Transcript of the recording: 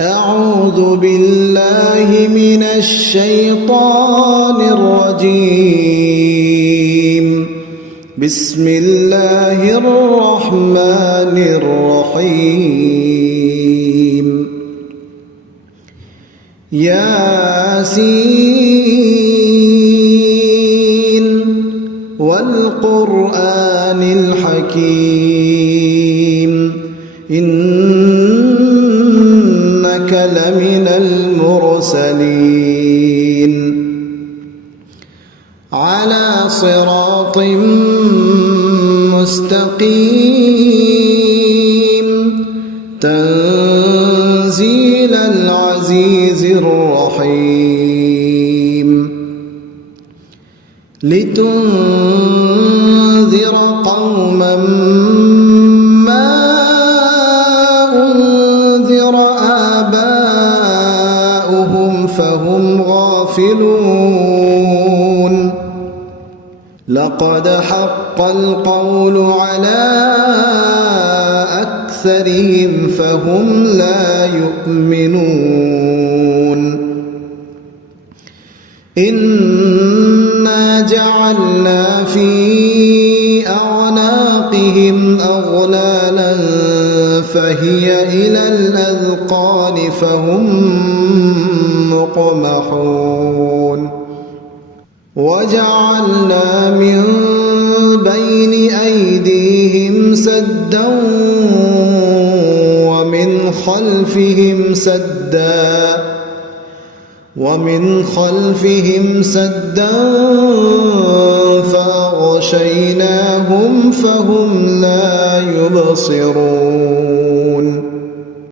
أعوذ بالله من الشيطان الرجيم. بسم الله الرحمن الرحيم. ياسين والقرآن الحكيم إنك لمن المرسلين على صراط مستقيم تنزيل العزيز الرحيم لتنذر قوما ما أنذر آباؤهم فهم غافلون لقد حق القول على أكثرهم فهم لا يؤمنون إنا جعلنا في أعناقهم أغلالا فهي إلى الأذقان فهم مقمحون وجعلنا من بين أيديهم سدا ومن خلفهم سدا فأغشيناهم فهم لا يبصرون